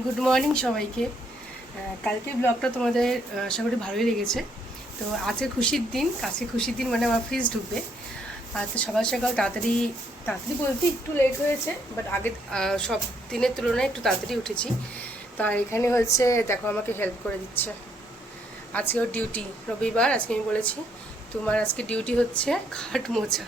Good morning সবাইকে। কালকে ব্লগটা তোমাদের আশা করি ভালোই লেগেছে। তো আজকে খুশির দিন কাছে খুশির দিন মানে আমার ফ্রিজ ঢুকবে। আর তো সকাল সকাল তাড়াতাড়ি তাড়াতাড়ি বলতে একটু লেট হয়েছে বাট আগে সব দিনের তুলনায় একটু তাড়াতাড়ি উঠেছি। তো এখানে হচ্ছে, দেখো আমাকে হেল্প করে দিচ্ছে। আজকে ওর ডিউটি রবিবার আজকে আমি বলেছি, তোমার আজকে ডিউটি হচ্ছে খাট মোছা।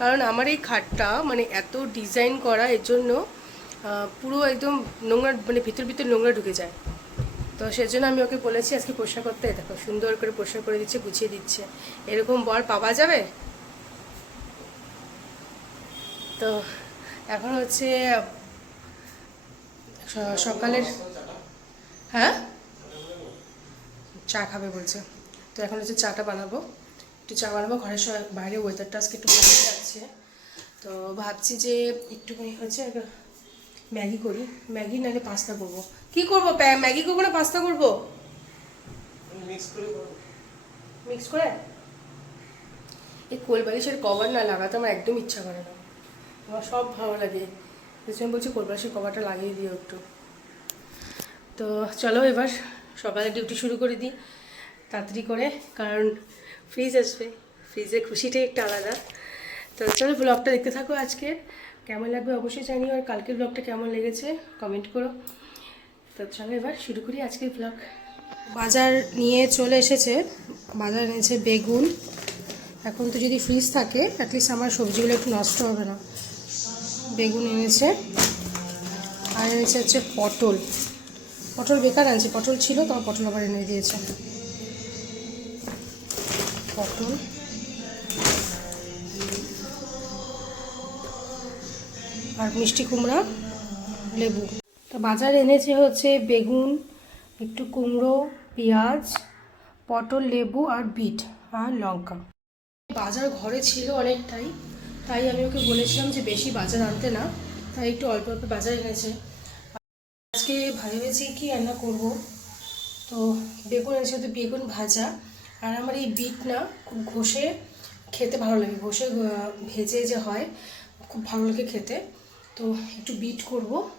কারণ আমার এই খাটটা মানে এত ডিজাইন করা, এর জন্য পুরো একদম নোংরা মানে ভিতর ভিতর নোংরা ঢুকে যায়। তো সেজন্য আমি ওকে বলেছি আজকে পরিষ্কার করতে, দেখো সুন্দর করে পরিষ্কার করে দিচ্ছে, গুছিয়ে দিচ্ছে। এরকম বর পাওয়া যাবে? তো এখন হচ্ছে সকালের হ্যাঁ? চা খাবে বলছে। তো এখন হচ্ছে চাটা বানাবো। একটু চা বানাবো, ঘরের বাইরে ওয়েদারটা আজকে একটু যাচ্ছে। তো ভাবছি যে একটুখানি হচ্ছে ম্যাগি করি। ম্যাগি নাহলে পাস্তা করব। কি করব ম্যাগি করব না পাস্তা করব? মিক্স করে এই কোলবালিশের কভার না লাগাতে আমার একদম ইচ্ছা করে না। আমার সব ভালো লাগে। সেজন্য বলছি কোল বালিশের কভারটা লাগিয়ে দিও একটু। তো চলো এবার সকালে ডিউটি শুরু করে দিই তাড়াতাড়ি করে কারণ ফ্রিজ আসবে। ফ্রিজে খুশিটাই একটা আলাদা। তো চলো ব্লগটা দেখতে থাকো আজকে। কেমন লাগবে অবশ্যই জানিও, আর কালকের ব্লগটা কেমন লেগেছে কমেন্ট করো। তো চলো এবার শুরু করি আজকের ব্লগ বাজার নিয়ে চলে এসেছে, বাজার এনেছে বেগুন। এখন তো যদি ফ্রিজ থাকে অ্যাটলিস্ট আমার সবজিগুলো একটু নষ্ট হবে না। বেগুন এনেছে, আর এনেছে হচ্ছে পটল। পটল বেকার আনছে, পটল ছিল তোমার পটল আবার এনে দিয়েছে। পটল। আর মিষ্টি কুমড়া, লেবু। তো বাজার এনেছে হচ্ছে বেগুন, একটু কুমড়ো, পেঁয়াজ, পটল, লেবু আর বিট আর লঙ্কা। বাজার ঘরে ছিল অনেকটাই, তাই আমি ওকে বলেছিলাম যে বেশি বাজার আনতে না, তাই একটু অল্প অল্প বাজার এনেছে। আজকে ভেবেছি কি রান্না করব? তো বেগুন এনেছে তো বেগুন ভাজা, আর আমার এই বিট না খুব ঘষে খেতে ভালো লাগে। ঘষে ভেজে যে হয়, খুব ভালো লাগে খেতে। তো একটু বিট করব।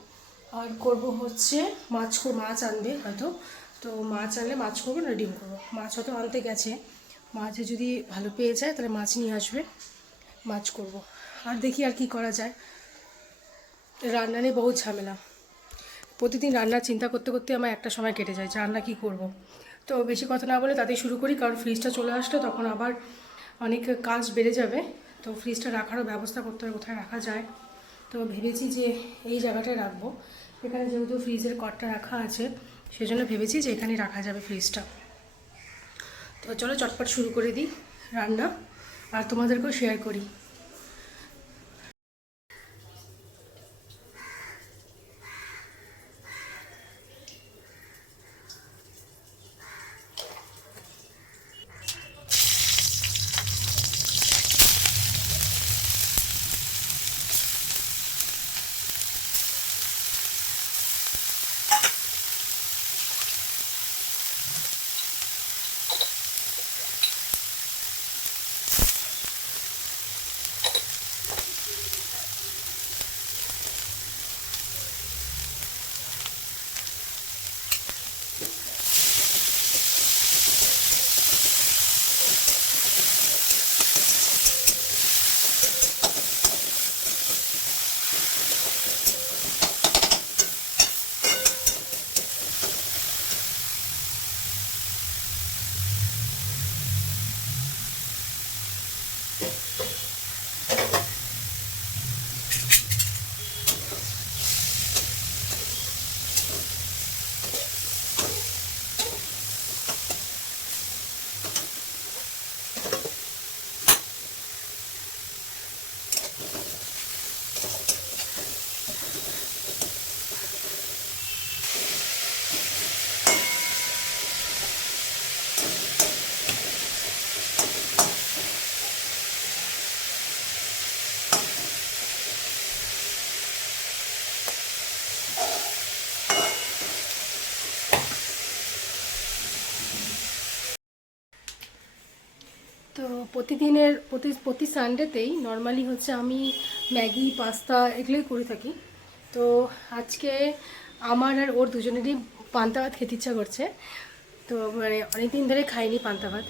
আর করব হচ্ছে মাছ মাছ আনবে হয়তো। তো মাছ আনলে মাছ করব না ডিম করব? মাছ হয়তো আনতে গেছে। মাছে যদি ভালো পেয়ে যায় তাহলে মাছ নিয়ে আসবে। মাছ করব। আর দেখি আর কি করা যায়। রান্না নিয়ে বহু ঝামেলা। প্রতিদিন রান্নার চিন্তা করতে করতে আমার একটা সময় কেটে যায় যে রান্না কী করব। তো বেশি কথা না বলে তাতেই শুরু করি। কারণ ফ্রিজটা চলে আসলে, তখন আবার অনেক কাজ বেড়ে যাবে। তো ফ্রিজটা রাখারও ব্যবস্থা করতে হবে, কোথায় রাখা যায়। তো ভেবেছি যে এই জায়গাটায় রাখব। এখানে যেহেতু ফ্রিজের কটটা রাখা আছে, সেজন্য ভেবেছি যে এখানে রাখা যাবে ফ্রিজটা তো চলো চটপট শুরু করে দিই রান্না, আর তোমাদেরকেও শেয়ার করি তো প্রতিদিনের, প্রতি প্রতি সানডেতেই নর্মালি হচ্ছে আমি ম্যাগি পাস্তা এগুলোই করে থাকি। তো আজকে আমার আর ওর দুজনেরই পান্তা ভাত খেতে ইচ্ছা করছে। তো মানে অনেকদিন ধরে খাইনি পান্তা ভাত।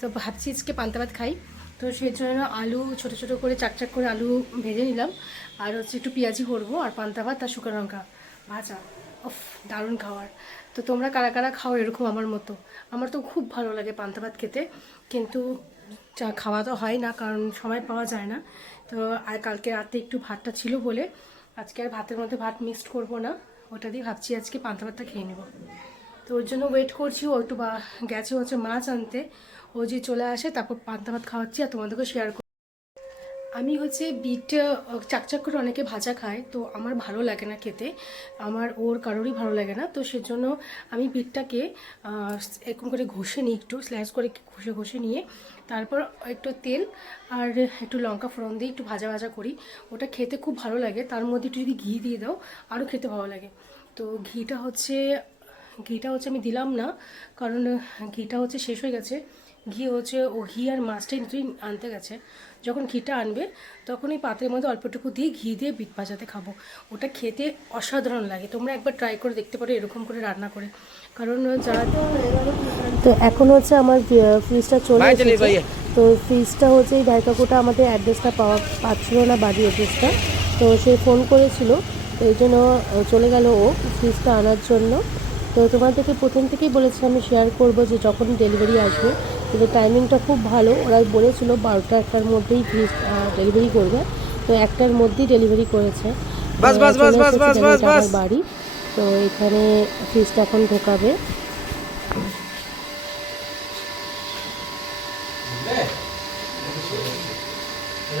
তো ভাবছি আজকে পান্তা ভাত খাই। তো সেই জন্য আলু ছোট ছোট করে চাকচাক করে আলু ভেজে নিলাম। আর হচ্ছে একটু পেঁয়াজি করব আর পান্তা ভাত আর শুকনো লঙ্কা ভাজা। উফ, দারুণ খাওয়ার। তো তোমরা কারা কারা খাও এরকম আমার মতো? আমার তো খুব ভালো লাগে পান্তা ভাত খেতে। কিন্তু চা, খাওয়া তো হয় না, কারণ সময় পাওয়া যায় না। তো আর কালকে রাতে একটু ভাতটা ছিল বলে আজকে আর ভাতের মধ্যে ভাত মিক্সড করব না। ওটা দিয়ে ভাবছি আজকে পান্তা ভাতটা খেয়ে নেব। তো ওর জন্য ওয়েট করছি, ও একটু বা, গেছে হচ্ছে মাছ আনতে। ও যে চলে আসে, তারপর পান্তা ভাত খাওয়াচ্ছি আর তোমাদেরকে শেয়ার আমি হচ্ছে বিট চাকচাক করে অনেকে ভাজা খায়, তো আমার ভালো লাগে না খেতে। আমার ওর কারোরই ভালো লাগে না, তো সেজন্য আমি বিটটাকে এরকম করে ঘষে নিই একটু, স্ল্যাশ করে ঘষে ঘষে নিয়ে, তারপর একটু তেল আর একটু লঙ্কা ফোড়ন দিয়ে একটু ভাজা ভাজা করি। ওটা খেতে খুব ভালো লাগে, তার মধ্যে একটু যদি ঘি দিয়ে দাও, আরও খেতে ভালো লাগে। তো ঘিটা হচ্ছে ঘিটা হচ্ছে আমি দিলাম না, কারণ ঘিটা হচ্ছে শেষ হয়ে গেছে। ঘি হচ্ছে ও, ঘি আর মাছটাই তুই আনতে গেছে। যখন ঘিটা আনবে তখন এই পাত্রের মধ্যে অল্পটুকু দিয়ে ঘি দিয়ে বিট ভাজাতে খাব। ওটা খেতে অসাধারণ লাগে। তোমরা একবার ট্রাই করে দেখতে পারো এরকম করে রান্না করে। কারণ যারা তো তো এখন হচ্ছে আমার ফ্রিজটা চলে এসেছে। তো ফ্রিজটা হচ্ছে এই ভাই কাকুটা আমাদের অ্যাড্রেসটা পাওয়া পাচ্ছিল না বাড়ি অ্যাড্রেসটা তো সে ফোন করেছিল তো এই জন্য চলে গেল ও ফ্রিজটা আনার জন্য। তো তোমাদেরকে প্রথম থেকেই বলেছি আমি শেয়ার করব যে যখন ডেলিভারি আসবে কিন্তু টাইমিংটা খুব ভালো ওরা বলেছিল বারোটা একটার মধ্যেই ফ্রিজ ডেলিভারি করবে তো একটার মধ্যেই ডেলিভারি করেছে বাস, তো বাস, বাস, চলে বাস, এসেছে বাস, দেখো বাস, এটা আমার বাড়ি তো এখানে ফ্রিজটা এখন ঢোকাবে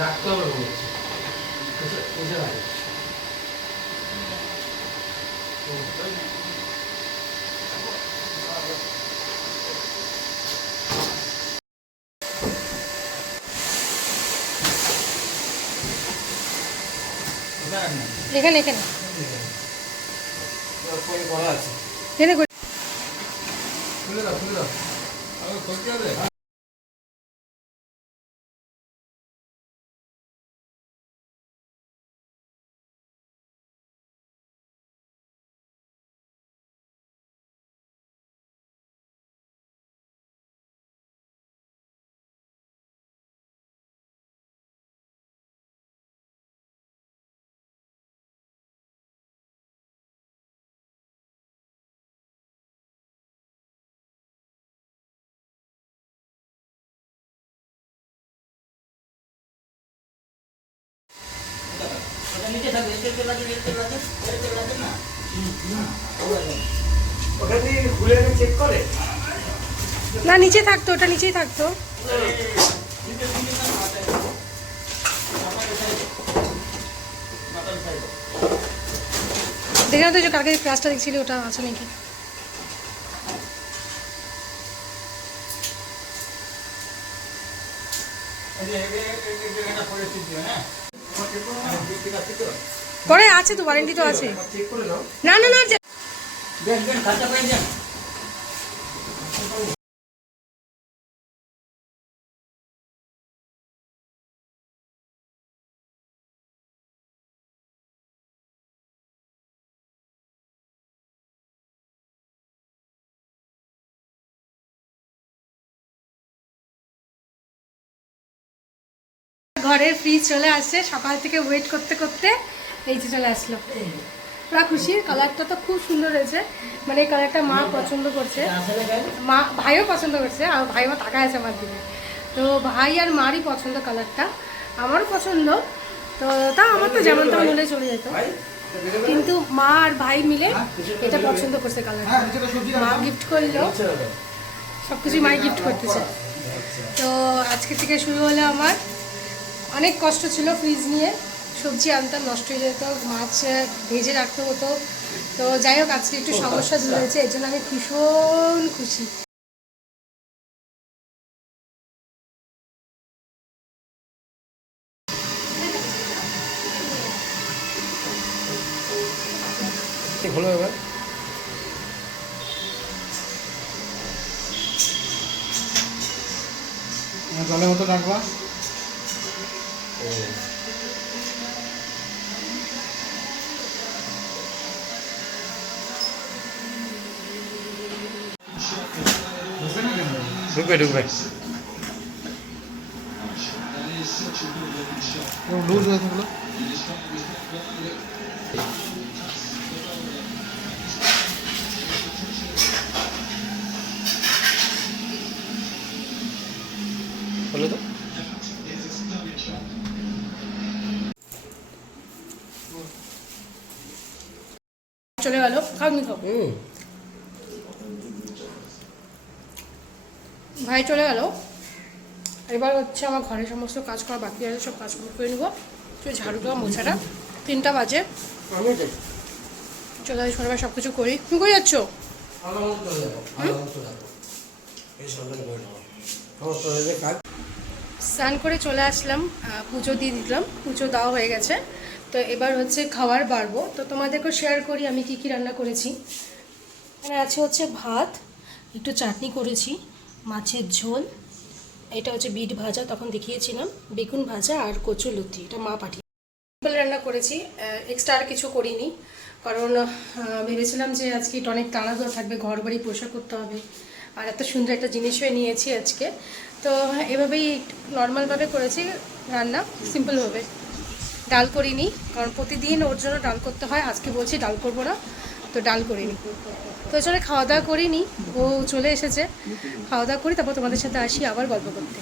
রাখতে হবে বলছি বুঝে এখানে এখানে। এখানে খুলে দাও খুলে দাও। না, নিচে থাকতো, ওটা নিচেই থাকতো। দেখলাম তো যে কালকে ক্লাসটা দেখছিলি, ওটা আছে নাকি? পরে আছে তো ওয়ারেন্টি তো আছে। না না না ঘরের ফ্রিজ চলে আসছে সকাল থেকে ওয়েট করতে করতে। এই যে চলে আসলো। পুরা খুশি কালারটা তো খুব সুন্দর হয়েছে। মানে এই কালারটা মা পছন্দ করছে। মা, ভাইও পছন্দ করছে, আর ভাইও তাকায় আছে আমার দিকে। তো ভাই আর মারই পছন্দ কালারটা আমারও পছন্দ। তো তা আমার তো যেমন তেমন হলে চলে যেত। কিন্তু মা আর ভাই মিলে এটা পছন্দ করছে কালারটা মা গিফট করল। সব কিছুই মাই গিফট করতেছে। তো আজকে থেকে শুরু হলো আমার। অনেক কষ্ট ছিল ফ্রিজ নিয়ে। সবজি আনতাম নষ্ট হয়ে যেত, মাছ ভেজে রাখতে হতো। তো যাই হোক, আজকে একটু সমস্যা দূর হয়েছে, এর জন্য আমি ভীষণ খুশি। জলের মতো রাখবা ঢুকবে ঢুকবে লুজ হয়েছে বলো বলো তো চলে গেল খাও নি খাও হুম ভাই চলে গেল। এবার হচ্ছে আমার ঘরে সমস্ত কাজ করা বাকি আছে সব কাজ করে নেব। একটু ঝাড়ু দেওয়া মোছাটা। তিনটা বাজে। যাই। চলে আসি সবাই সব কিছু করি। তুমি কই যাচ্ছ? স্নান করে চলে আসলাম পুজো দিয়ে দিলাম। পুজো দেওয়া হয়ে গেছে। তো এবার হচ্ছে খাবার বাড়বো। তো তোমাদেরকেও শেয়ার করি আমি কি কি রান্না করেছি। এখানে আছে হচ্ছে ভাত একটু চাটনি করেছি। মাছের ঝোল। এটা হচ্ছে বিট ভাজা, তখন দেখিয়েছিলাম। বেগুন ভাজা আর কচু লুচি, এটা মা পাঠিয়ে সিম্পল রান্না করেছি। এক্সট্রা আর কিছু করিনি, কারণ ভেবেছিলাম যে আজকে একটু অনেক তাড়াহুড়ো থাকবে ঘর বাড়ি পোষা করতে হবে। আর এত সুন্দর একটা জিনিসও নিয়েছি আজকে। তো এভাবেই নর্মালভাবে করেছি রান্না, সিম্পলভাবে। ডাল করিনি, কারণ প্রতিদিন ওর জন্য ডাল করতে হয়, আজকে বলছি ডাল করব না। তো ডাল করিনি। তো চলে খাওয়া দাওয়া করিনি, ও চলে এসেছে। খাওয়া দাওয়া করি, তারপর তোমাদের সাথে আসি আবার গল্প করতে।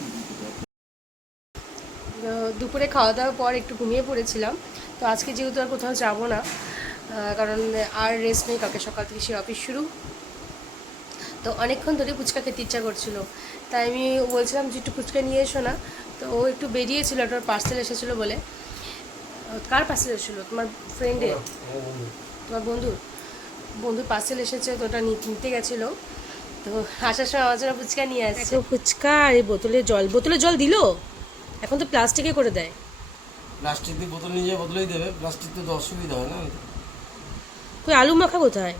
দুপুরে খাওয়া দাওয়ার পর একটু ঘুমিয়ে পড়েছিলাম। তো আজকে যেহেতু আর কোথাও যাব না কারণ আর রেস্ট নেই, কালকে সকাল থেকে সে অফিস শুরু। তো অনেকক্ষণ ধরে ফুচকা খেতে ইচ্ছা করছিল। তাই আমি বলছিলাম যে, একটু ফুচকা নিয়ে এসো না। তো ও একটু বেরিয়েছিল, একটা পার্সেল এসেছিল বলে। কার পার্সেল এসেছিল? তোমার ফ্রেন্ডের তোমার বন্ধুর? বন্ধুর পার্সেল এসেছে তো ওটা নিতে গেছিল। তো আসার সময় আমার জন্য ফুচকা নিয়ে আসছে। ফুচকা আর এই বোতলে জল বোতলে জল দিলো? এখন তো প্লাস্টিকে করে দেয়। প্লাস্টিক দিয়ে বোতল নিয়ে বোতলেই দেবে। প্লাস্টিক তো অসুবিধা হয় না। কই আলু মাখা কোথায়?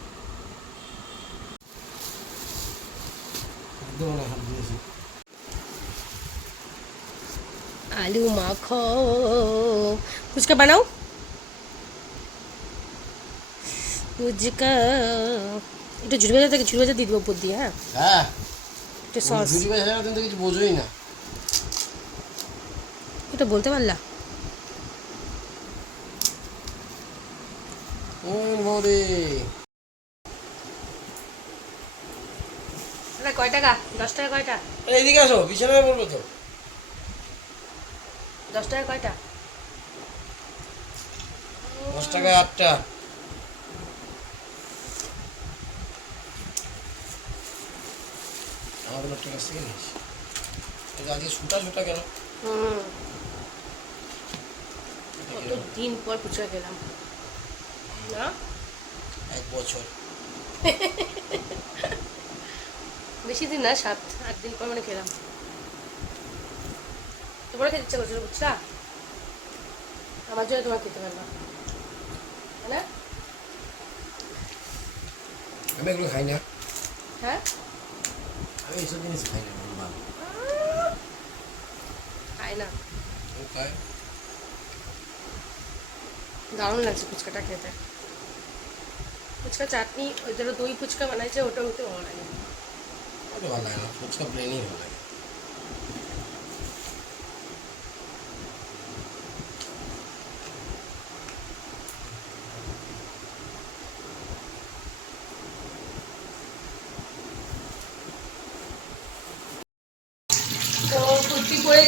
আলু মাখো। ফুচকা বানাও। ফুচকা একটু ঝুড়ি ভাজা থেকে ঝুড়ি ভাজা দিয়ে দিব উপর দিয়ে হ্যাঁ? হ্যাঁ। একটু সস ঝুড়ি বাজা তুমি তো কিছু বোঝোই না। এটা বলতে পারলা? কয় টাকা? দশ টাকা কয়টা এইদিকে আসো বিছানায় বলব তো। দশ টাকা কয়টা দশ টাকায় আটটা। আমাদের একটা কাছ থেকে আজকে সুটা সুটা কেন? কত দিন পর ফুচকা খেলাম না? এক বছর। বেশি দিন না সাত আট দিন পর মানে খেলাম। তোমার খেতে ইচ্ছা করছিল বুঝছা আমার জন্য তোমার খেতে তাই না? আমি এগুলো খাই না। হ্যাঁ? আমি এইসব জিনিস খাই না বাবা খাই না আমি খাই দারুণ লাগছে ফুচকাটা খেতে ফুচকা চাটনি ওই ধরো দই ফুচকা বানাইছে ওটা হতে ভালো লাগে ওটা ভালো লাগে না ফুচকা প্লেনই ভালো লাগে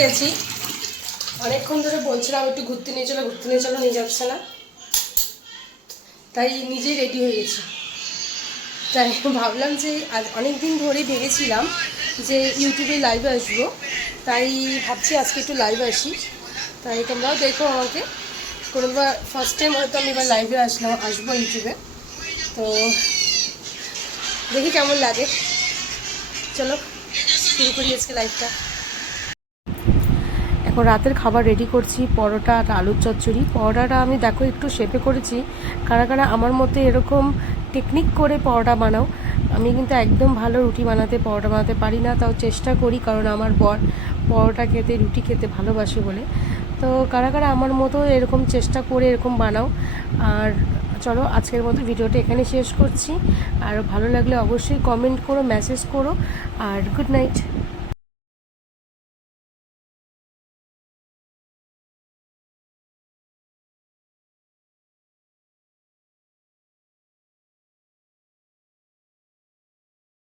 গেছি। অনেকক্ষণ ধরে বলছিলাম, একটু ঘুরতে নিয়ে চলো, ঘুরতে নিয়ে চলো, নিয়ে যাচ্ছে না। তাই নিজেই রেডি হয়ে গেছি। তাই ভাবলাম যে আজ অনেক দিন ধরে ভেবেছিলাম যে ইউটিউবে লাইভে আসব। তাই ভাবছি আজকে একটু লাইভে আসি। তাই তোমরাও দেখো আমাকে। কোনোবার ফার্স্ট টাইম হয়তো আমি এবার লাইভে আসলাম, আসব ইউটিউবে তো দেখি কেমন লাগে। চলো, শুরু করি আজকে লাইভটা এখন রাতের খাবার রেডি করছি, পরোটা আর আলুর চচ্চড়ি। পরোটাটা আমি দেখো একটু শেপে করেছি। কারা কারা আমার মতে এরকম টেকনিক করে পরোটা বানাও, আমি কিন্তু একদম ভালো রুটি বানাতে, পরোটা বানাতে পারি না। তাও চেষ্টা করি, কারণ আমার বর পরোটা খেতে, রুটি খেতে ভালোবাসে বলে। তো কারা কারা আমার মতো এরকম চেষ্টা করে এরকম বানাও। আর চলো, আজকের মতো ভিডিওটা এখানে শেষ করছি। আর ভালো লাগলে অবশ্যই কমেন্ট করো মেসেজ করো। আর গুড নাইট